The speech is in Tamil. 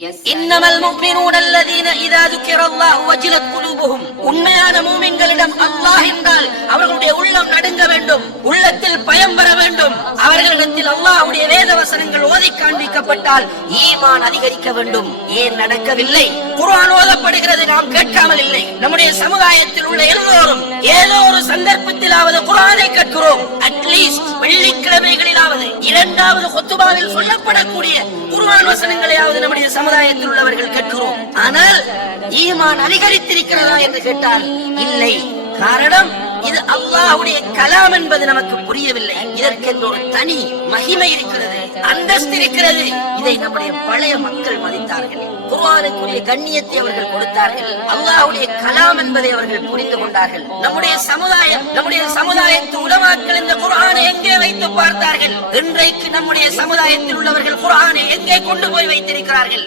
இன்னமல் முஃமினூன அல்லதீன இதா ذுகிரல்லாஹு வஜிலத் குலூபுஹும். உண்மையான மூமின்களிடம் அல்லாஹ் என்றால் அவர்களுடைய உள்ளம் நடுங்க வேண்டும், உள்ளத்தில் பயம் வர வேண்டும். அவர்களிடத்தில் அல்லாஹ்வுடைய வேத வசனங்கள் ஓதி காண்பிக்கப்பட்டால் ஈமான் அதிகரிக்க வேண்டும். ஏன் நடக்கவில்லை? குர்ஆன் ஓதப்படுகிறது, நாம் கேட்காமல் இல்லை. நம்முடைய சமுதாயத்தில் உள்ள எல்லோரும் ஏதோ ஒரு சந்தர்ப்பத்திலாவது குர்ஆனை கேட்கிறோம். அட்லீஸ்ட் வெள்ளிக்கிழமைகளிலாவது இரண்டாவது குத்துபாவில் சொல்லப்படக்கூடிய குர்ஆன் வசனங்களையாவது நம்முடைய சமுதாயத்தில் உள்ளவர்கள் கேட்கிறோம். ஆனால் ஈமான் அதிகரித்திருக்கிறதா என்று கேட்டால் இல்லை. காரணம், இது அல்லாஹ்வுடைய கலாம் என்பது நமக்கு புரியவில்லை. இதற்கென்று ஒரு தனி மகிமை இருக்கிறது, அந்தஸ்து இருக்கிறது. இதை நம்முடைய பழைய மக்கள் மதித்தார்கள். குர்ஆனுக்குரிய கண்ணியத்தை அவர்கள் கொடுத்தார்கள். அல்லாஹ்வுடைய கலாம் என்பதை அவர்கள் புரிந்து கொண்டார்கள். நம்முடைய சமுதாயத்து உலமாக்கள் இந்த குர்ஆனை எங்கே வைத்து பார்த்தார்கள்? இன்றைக்கு நம்முடைய சமுதாயத்தில் உள்ளவர்கள் குர்ஆனை எங்கே கொண்டு போய் வைத்திருக்கிறார்கள்?